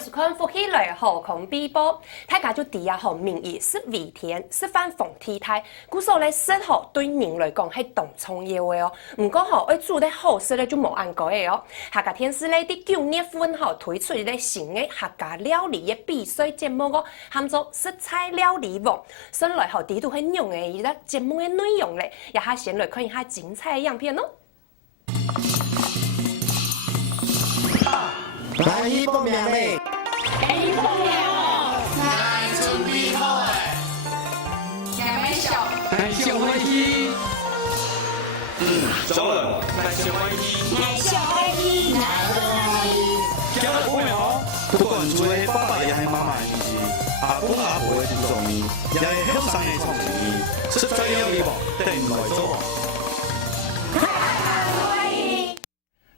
是看福起来后空比波，大家就知啊吼，民意是为天，是反奉天台。故说咧，食吼对人来讲系当重要的哦。唔过吼，要做咧好食咧就无按过的哦。客家电视咧伫9月份吼推出咧新的客家料理的比赛节目哦，喊做食材料理王。先来吼，地图系用的伊个节目的内容咧，也下先来看一下精彩的样片哦。来一报名嘞！来报名哦！来准备好诶！开笑，开笑欢喜。走了，开笑欢喜。开笑欢喜，来欢喜。今日报名哦，不管做的爸爸也系妈妈的年纪，阿公阿婆的尊重你，也系乡上的创新你，食材料理无，等来做。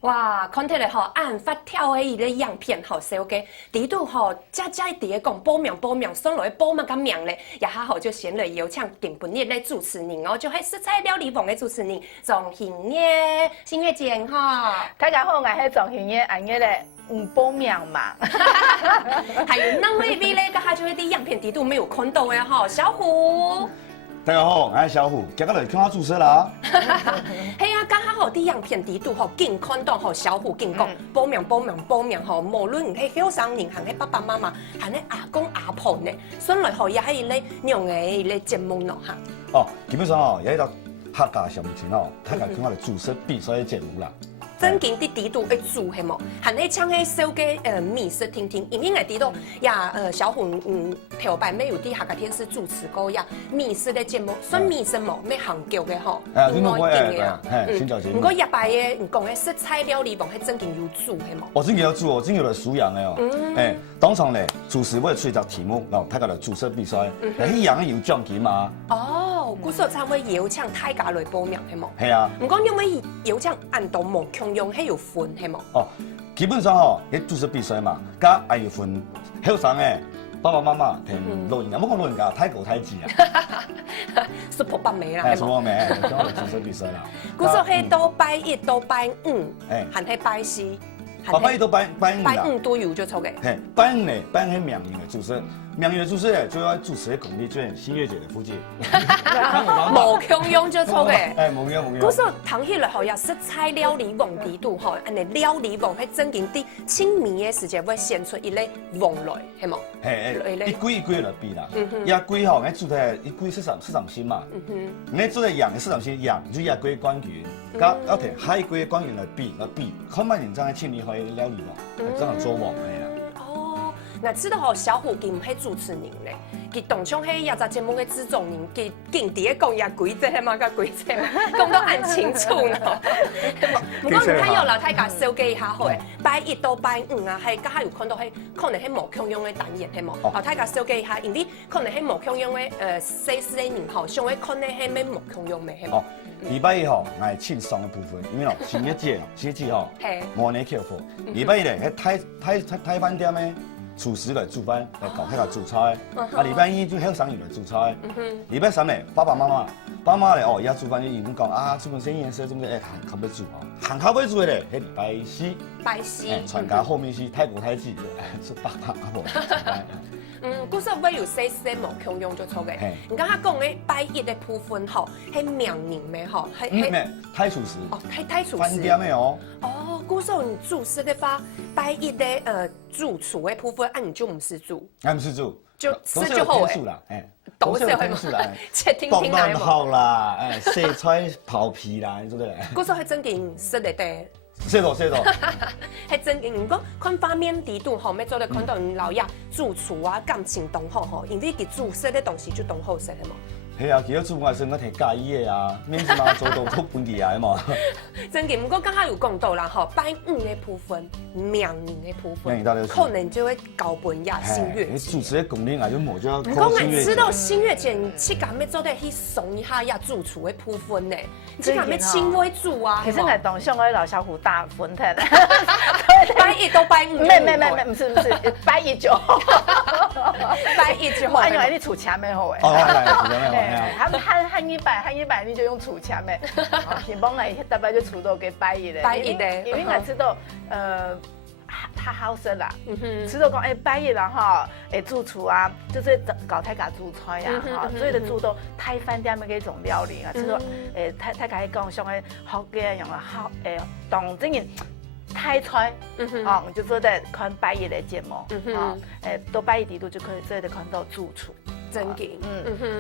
哇，看起来吼，按发跳的伊个样片吼，小个地图吼，家家伫咧讲报名，送落去报嘛个名咧，也下好就先来邀请顶本日的主持人哦，就系食材料理网的主持人庄欣月，新月姐哈。大家好，我是庄欣月，俺个咧报名嘛。还有那位咧，个下就迄啲样片地图没有看到的吼，小虎。大家好，我是小虎，今日来看我注册啦。嘿啊，刚好啲样片地图吼，紧看到吼，小虎紧讲报名吼，无论唔系小商人，还是爸爸妈妈，还是阿公阿婆呢，顺来吼也系咧用嘅咧节目咯哈。哦，基本上哦，有一个客家上前哦，客家看我哋注册比赛的节目啦。真经啲地图会做系冇，还係唱起小嘅密室听听，因为我知道呀小虎头摆没有啲客家电视主持过呀密室嘅节目，算密室冇咩行脚嘅吼，應該嘅啊，先就先。唔過日擺嘅唔講嘅食材料理，講係真經要做係冇。我真嘅有做哦，真嘅來數樣嘅哦。當場咧主持會出一條題目，然後大家來注冊比賽，係樣有獎金嘛。哦，古時候差唔多邀請大家來報名係冇。係啊。唔講因為邀請按到冇強用係要分係冇。哦，基本上吼，你注冊比賽嘛，加係要分後生嘅。爸爸媽媽聽老人家，唔講老人家，太舊太子啊！說婆伯妹啦，係婆伯妹，咁我哋注冊比賽啦。古時候係到拜一到拜五，還係拜四。拜一到拜五啦，拜五都有就錯嘅。係拜五咧，拜五係名人嘅注冊，名人嘅注冊咧，主要主持嘅功力就係新月姐嘅夫姐。無強用就錯嘅。冇用。嗰時候談起來後，也食材料理王地度吼，安尼料理王係真經啲清明嘅時節會選出一類王來，係冇？係一季來比啦，一季吼，你做嘅一季市場新嘛，你做嘅羊嘅市場新羊就一季冠軍，甲一條海季嘅冠軍來比，看乜人真係清理開料理王，真係做王嘅啦。哦，我知道吼，小虎佢唔係主持人咧。佢當場係一隻節目嘅製作人，佢勁啲嘅講嘢規則係嘛個規則，講到很清楚咯。唔過唔睇有啦，睇下小記下好誒，拜一到拜五啊，係家下有看到係可能係無強用嘅單元係冇，哦睇下小記下，因為可能係無強用嘅細細嘅人吼，想要看咧係咩無強用嘅係冇。禮拜一吼，係輕鬆嘅部分，因為咯，新一節吼，模擬課課。禮拜一咧，喺台灣店咧。廚師來煮飯，來教大家煮菜。禮拜二就後生人來煮菜。禮拜三咧，爸媽咧哦，而家煮飯就已經講啊，煮飯先顏色，總之行靠尾煮哦。行靠尾煮嘅咧，係禮拜四。拜四。傳家後面是太古太子，是爸爸阿婆。古時候會有細細無強用就錯嘅。你剛剛講嘅拜一嘅部分吼，係名人咩吼？係咩？太廚師。哦，太廚師。飯店嘅哦。哦，古時候你煮食嘅話，拜一嘅主廚嘅部分，你就唔是煮。唔是煮。就吃就好誒。都是會嘛？切聽聽來好啦，洗菜刨皮啦，你做得嚟。古時候係真經食得的。識到。係真嘅，如果看畫面地圖吼，咩做咧看到人老爺主廚啊感情當好吼，因為佢煮食嘅東西就當好食係嘛。係啊，其實煮我係我睇介意嘅啊，免治嘛做到都本地啊嘛。真嘅，不過剛剛有講到啦吼，拜五嘅部分、名人嘅部分，可能就會高本呀新月。你主持嘅功力啊，就冇咗。唔過我知道新月姐去咁咩做得去送一下呀主廚嘅部分呢，去咁咩親為主啊。其實我當上我老小虎大分睇啦。拜一到拜五。沒，唔是，拜一就好。拜一就好。我按你儲錢沒好誒。喊一百你就用儲錢咩？希望嚟大概就儲到給拜一的。拜一的，因為我知道，太好食啦。吃到讲拜一啦哈，主厨啊，就是搞太家煮菜啊，哈，所有的煮到泰饭店的嗰种料理啊，吃到太家讲上嘅好嘅用啊好当真嘅泰菜，哦，就做在看拜一的节目，啊，到拜一地度就可以做的看到主厨。真嘅，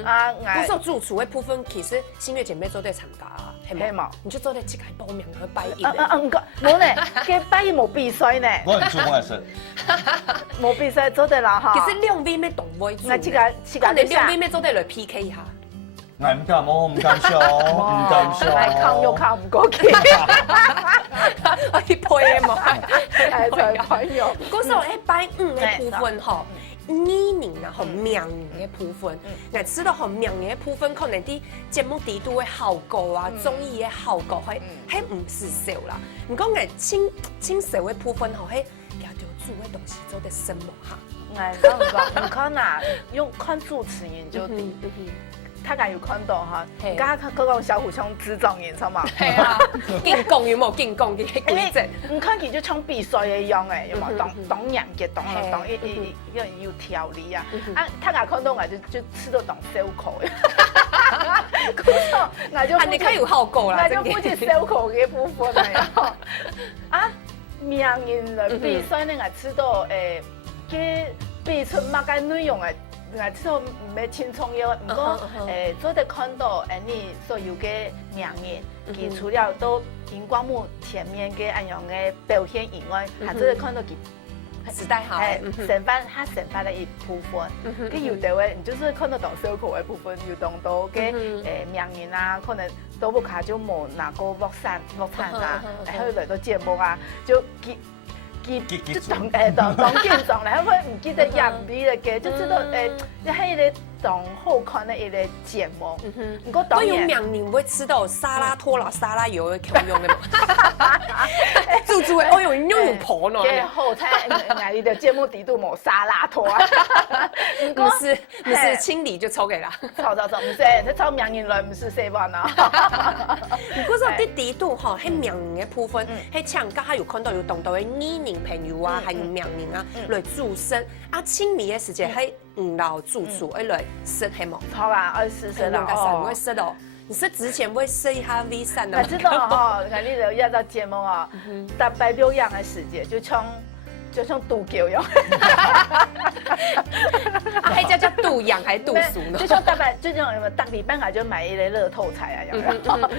嗰時候主廚嘅部分其實新月姐妹做對參加啊，係嘛？你就做對即個報名去拜一嘅。唔過冇呢，嘅拜一冇比賽呢。我很做我也是。冇比賽做對啦哈。其實兩位咩同位做？我即個你兩位咩做對來 PK 下？我唔敢，我唔敢笑，唔敢笑。抗又抗唔過去。我啲配啊嘛，係朋友。嗰時候拜五嘅部分嗬。呢年啊，和明年嘅部分，我知道和明年嘅部分可能啲節目地度嘅效果啊，綜藝嘅效果係唔是少啦。唔講我清少嘅部分，嗬係有條煮嘅東西做得什麼嚇？唔看啊，用看主持人就啲。他敢有看到哈，剛剛嗰個小虎唱指狀元，知嘛？係啊，勁講有冇勁講嘅規則？唔看佢就唱比賽一樣嘅，有冇？當人嘅當要條理啊！啊，他敢看到我就吃到當小口嘅。我就你睇有效果啦，我就負責小口嘅部分嚟啊！名人來比賽呢，我知道嘅比出乜嘅內容誒。我知道唔係輕鬆嘅，不過做得看到你所有嘅名人，佢除了都熒光幕前面嘅咁樣嘅表現以外，還做得看到佢時代好，成翻嘅一部分。佢有啲位，你就是看到當小口嘅部分，有當到嘅名人啊，可能都冇卡就冇拿過樂產啊，然後嚟到節目啊，就佢當見狀咧，因為唔記得入邊嘅，就知道喺你當好看嘅一個節目。唔過當然，我有名人會吃到沙拉拖拉沙拉油嘅強用嘅嘛，做做嘅，我用用婆呢。嘅好睇，我哋節目地都冇沙拉拖啊。唔是清理就抽給啦。抽，唔是，你抽名人來唔是四萬啊。唔過就啲地度嗬，喺名人嘅部分，喺唱歌還有看到有當到嘅藝人朋友啊，還有名人啊來助聲。啊，清理嘅時間喺五樓住處來識係冇？好啊，24啦。哦，會識哦。你是之前會識一下 V 3啊？我知道哦，我呢度一到節目啊，特別表演嘅時節就唱杜橋樣。係叫杜洋還是杜俗呢？就像特別最近特禮拜我就買一個樂透彩啊，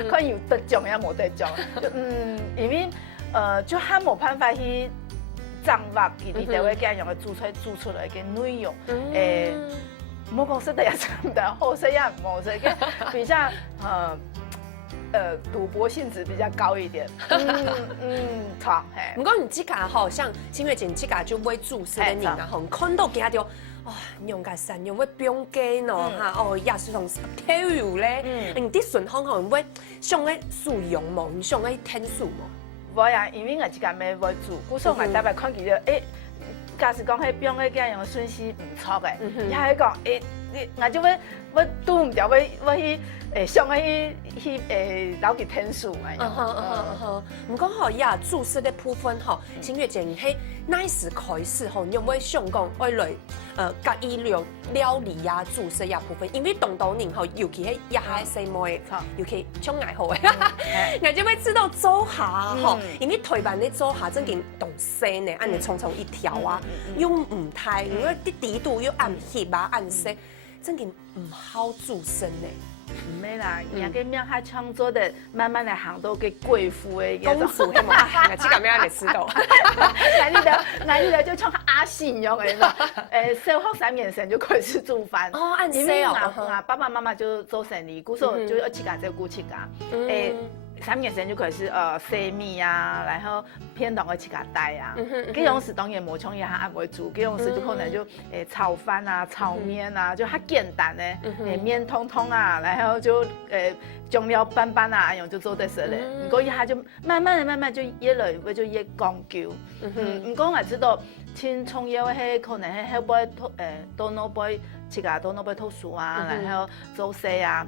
看有得獎也冇得獎，就因為就還冇辦法去掌握佢哋就會咁樣嘅做出來嘅內容，冇講識得也真的，好識也冇識嘅，比較賭博性質比較高一點。錯，係。唔過你這個吼，像清月姐這個就會注視嘅人啊，吼，看到佢就哇，用個神用會標記喏嚇，哦，也是同跳舞咧，你啲順康可能會上喺素養冇，你上喺天數冇。冇呀，因為我自己未會做，故所我特別看見咗，假使講喺表嘅咁樣順序唔錯嘅，又係講我就我拄唔掉，我去上去留佢天數啊。唔講吼呀，注釋嘅部分吼，清月姐你係哪時開始吼，你有冇想講愛來甲醫療料理啊注釋呀部分？因為當到年吼，尤其係亞海細妹，尤其唱愛好嘅，我就會知道做下吼，因為台灣你做下真件動聲呢，按你匆匆一條啊，又唔太，因為啲地度又按翕啊按色。真嘅唔好做聲呢，唔係啦，人家名下創作的，慢慢嚟行到嘅貴婦嘅公主係嘛？我知咁樣你知道。我呢度就唱阿信樣嘅嘛，小學3年生就開始做飯。哦，按細啊，爸爸媽媽就做生意，故所就一起家照顧起家。3年生就開始洗米啊，然後偏當個起家帶啊。嗰種時當然冇像一下按為主，嗰種時就可能就炒飯啊、炒麵啊，就較簡單咧，麵通通啊，然後就醬料拌拌啊，樣就做得食咧。唔過一下就慢慢就越來越就越講究。唔過我知道，像創業係可能係後背到那邊起家到那邊讀書啊，然後做事啊。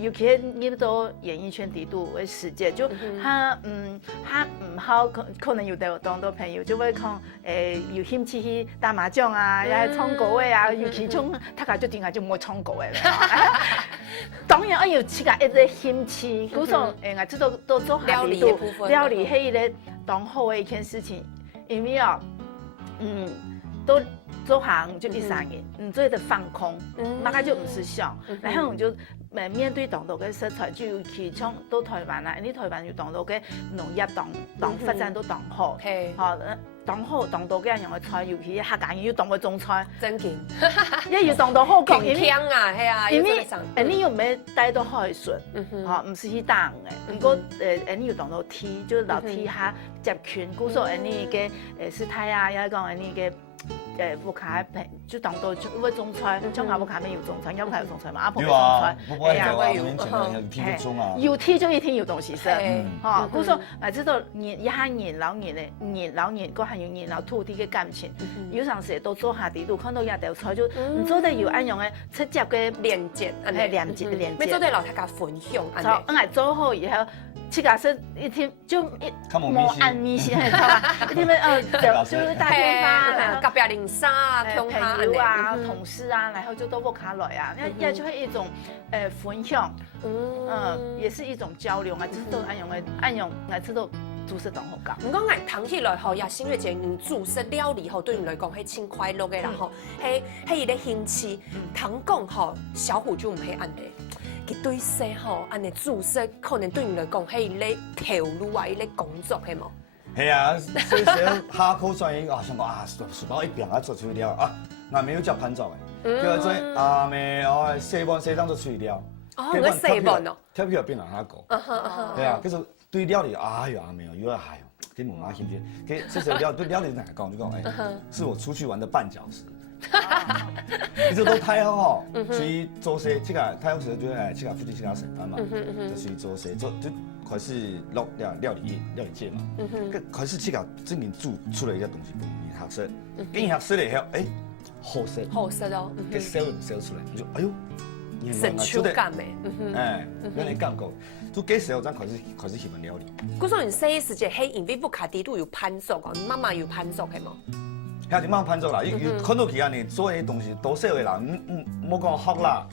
尤其入到演艺圈底度的世界，就他唔好可能有的当多朋友就会讲，有兴趣去打麻将啊，也系唱歌的啊，尤其种他家就点解就唔会唱歌的啦。当然，有自家一个兴趣，古说我知道都做下底度料理係一個當好的一件事情，因為都做行就1-3年，做得放空，大概就50項，然後就面對當地嘅食材，就尤其像到台灣啦，你台灣有當地嘅農業當發展都當好，好。當好當到嘅樣嘅菜，尤其客家人要當嘅種菜，真勁，一要當到好講，香啊，係啊，因為你又唔係帶到海順，嚇唔是去當嘅。如果你要當到天，就是老天下集群，故所你嘅師太啊，也講你嘅烏卡就當到就會種菜，像阿烏卡咩要種菜，有烏卡有種菜嘛，阿婆種菜，係啊，有天就種啊，有天就一定有東西食，嚇，故所我知道一下年老年個還有年老土地嘅感情，有陣時都做下地度看到一條菜就唔做得有安樣嘅直接嘅連接，連接，咩做得老大家分享，我做好以後。自家說一天就冇按迷信，係嘛？一天就打電話，隔壁鄰舍啊，朋友啊、同事啊，然後就都不卡來啊，也就係一種分享，也是一種交流啊，知道按樣，我知道煮食當好教。唔講硬談起來吼，也新月姐煮食料理吼，對你來講係真快樂嘅啦吼，係一個興趣。通講吼，小虎就唔係安尼。佢對食吼，安尼煮食可能對你來講係一個投入啊，一個工作係冇？係啊，所以下口轉型啊，想講啊，書包一邊啊做出料啊，我沒有接盤做嘅，叫做阿妹哦，4碗4張做出料。哦，我4碗哦。跳票變人下講。係啊，叫做對料理，哎呦阿妹哦，有啊哎呦，佢冇乜興趣，佢這些料對料理嚟講就講，是我出去玩的絆腳石。其實都太好吼，去做些這個太好時就這個附近這個上班嘛，就去做些就開始落料理界嘛，開始這個證明煮出來一個東西，你學識，跟你學識了以後，好食哦，佢燒出來，就哎呦，成就感誒，有啲感覺，就幾時候咱開始喜歡料理。嗰時候你細時節係因為烏卡地都有攀熟哦，你媽媽有攀熟係冇？遐就慢攀做啦，伊看到其他人做些東西，多少個啦，唔好講學啦，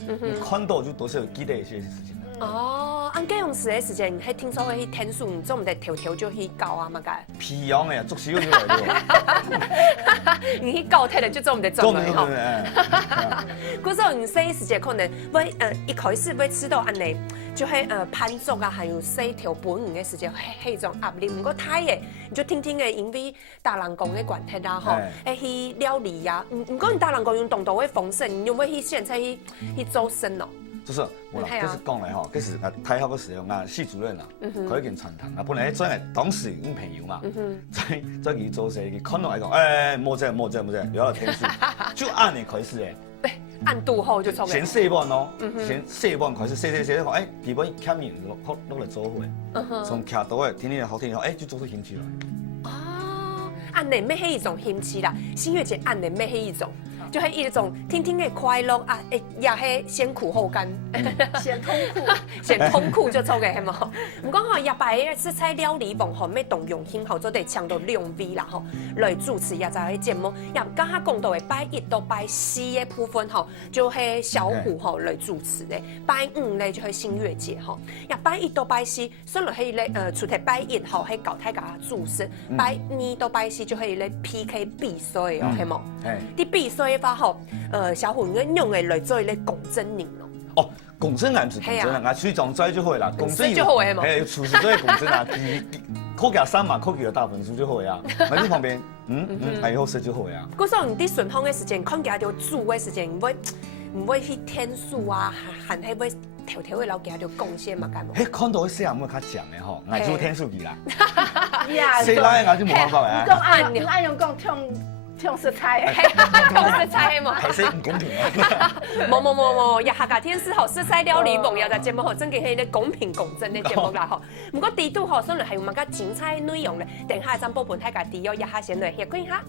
看到就多少記得一些事情。哦，按計用時嘅時間，係聽說去天數，唔做唔得條就去教啊嘛個。皮樣嘅，做少就嚟咗。你去教睇嚟就做唔得做嘅吼。嗰時候你細時節可能會一開始會知道安尼。就係攀熟啊，還有細條本嘅時間係一種壓力，唔過太嘅，你就聽嘅，因為大人講嘅關係啦，吼，去料理啊，唔過你大人講用當道嘅方式，你用要去現在去做生咯。就是我啦，嗰時講嚟吼，嗰時太學嘅時候啊，系主任啊，佢一件傳堂啊，本來真係當時用朋友嘛，再佢做事，佢看到嚟講，冇這，有個天數，就按你開始誒。按度後就做嘅。先4碗咯，先4碗開始寫，基本欠面落嚟做伙，從徛到誒，天天好天以後，就做出興趣來。哦，按你咩係一種興趣啦？新月姐按你咩係一種？就係一種天天嘅快樂啊！也係先苦後甘，先痛苦就做嘅係冇。唔講吼，日擺食材料理網吼，咩動用心吼，做得強到兩味啦吼。來主持也就係節目，又剛下講到嘅拜1到拜4嘅部分吼，就係小虎吼來主持嘅。拜5咧就係新月姐吼，又拜1到拜4，雖然係咧出題拜1吼係搞大家主持，拜2到拜4就係咧 PK 比賽哦，係冇？啲比賽。發好，小虎應該用嚟嚟做一個公證人咯。哦，公證人唔是公證人，水狀齋就好啦。公證就好嘅嘛。係，廚師都係公證啊，考佢3嘛，考佢大分數就好呀。喺呢旁邊，係好食就好呀。嗰時候你啲順風嘅時間，看佢條煮嘅時間，唔會去天數啊，還係會條嘅老幾條貢獻嘛，咁。誒，看到啲細人冇較講嘅吼，我做天數佢啦。細拉我就冇辦法啊。講按用講唱食菜，唱食菜嘛，係唔公平啊！冇，日下個天師吼，食材料理網又在節目吼，真嘅係咧公平公正嘅節目啦吼。唔過地度吼，雖然係有乜個精彩內容咧，等下咱寶寶大家啲有日下先來歇觀下。